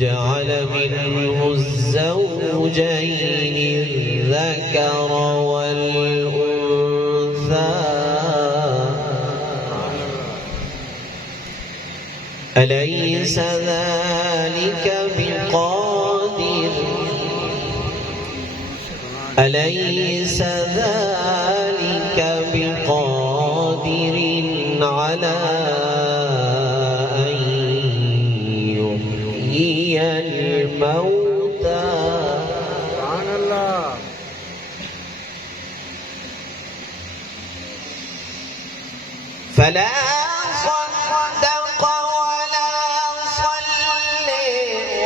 فجعل منه الزوجين الذكر والأنثى أليس ذلك بقادر أليس ذلك بقادر على أن يحيي الموتى سبحان الله. فلا صدق ولا صلى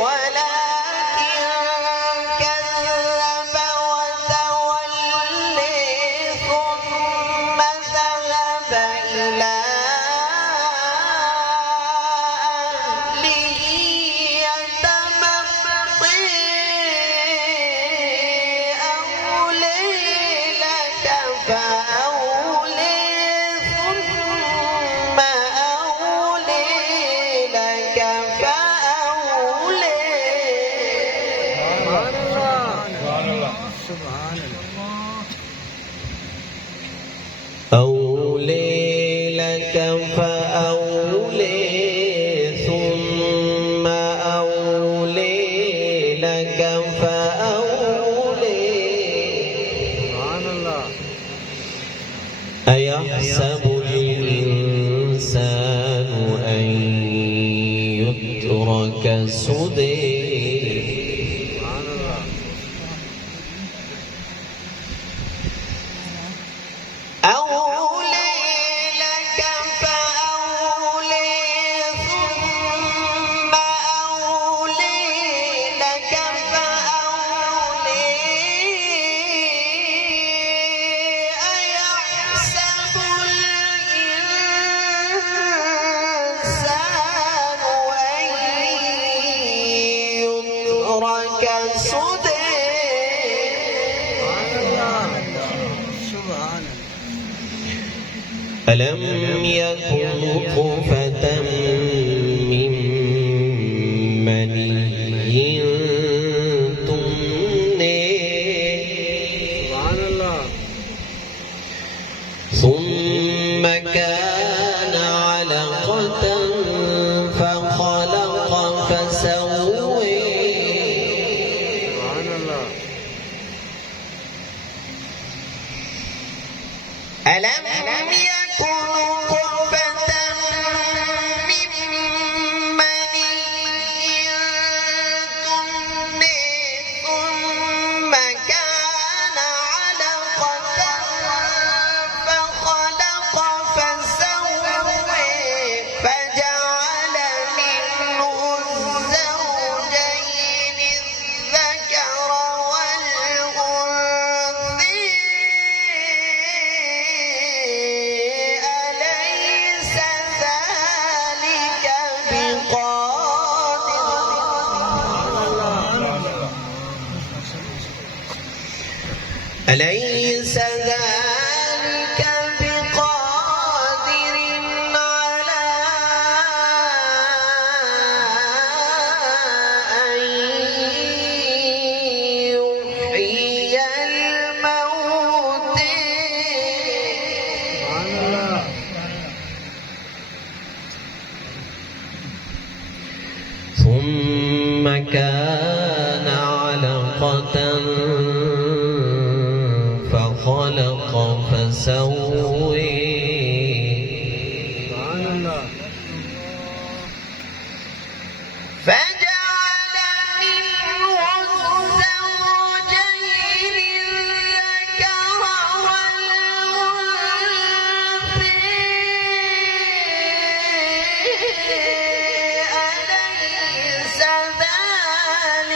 ولكن كذب وتولى ثم ذهب إلى أهله يتمطى أولى لك فأولى ثم أولى لك فأولى سبحان الله أولى لك فأولى ثم أولى لك فأولى سبحان الله. أيحسب الإنسان أن يترك سدى أولى لك فأولى ثم أولى لك فأولى أيحسب الإنسان أن يترك سدى ألم يكن نطفة من مني تمنى ثم كان علقة فخلق فسوى ألم يكن نطفة من مني تمنى ثم كان علقة فخلق فسوى فجعل منه الزوجين الذكر والأنثى أليس ذلك بقادر أليس ذلك بقادر على أن يحيي الموتى ثم كان علقة فخلق فسوى فجعل منه الزوجين الذكر والأنثى أليس ذلك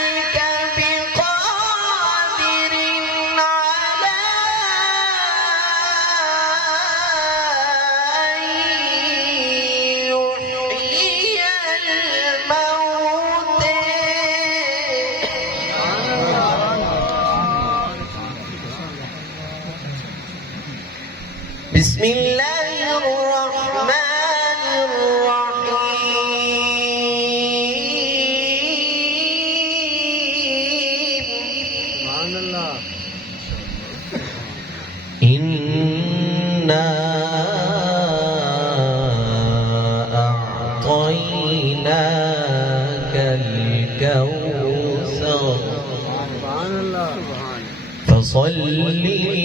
فصل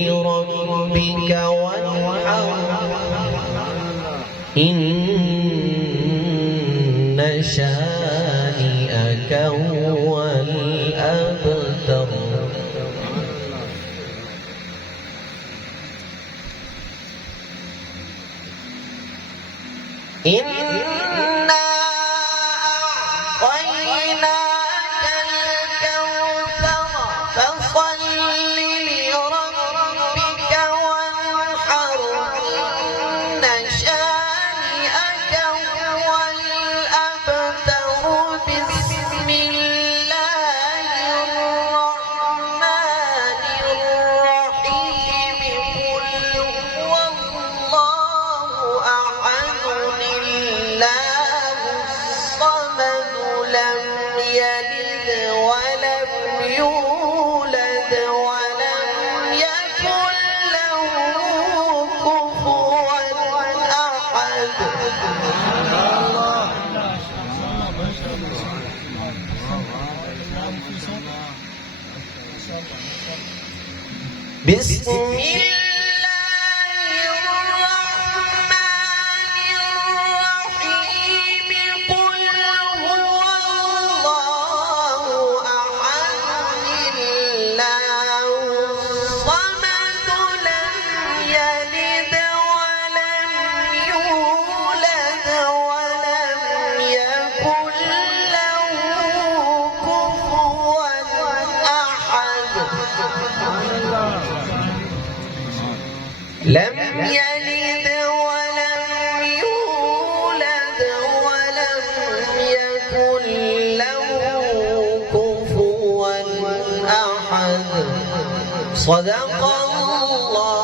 لربك وانحر إن شانئك هو الأبتر. إنا أعطيناك الكوثر فصل لربك وانحر إن شانئك هو الأبتر. بسم الله الرحمن الرحيم قل هو الله أحد الله الصمد لم يلد ولم يولد ولم يكن له كفوا أحد. بسم الله الرحمن الرحيم قل هو الله أحد الله الصمد لم يلد ولم يولد ولم يكن له كفوا أحد. لم يلد ولم يولد ولم يكن له كفوا أحد. صدق الله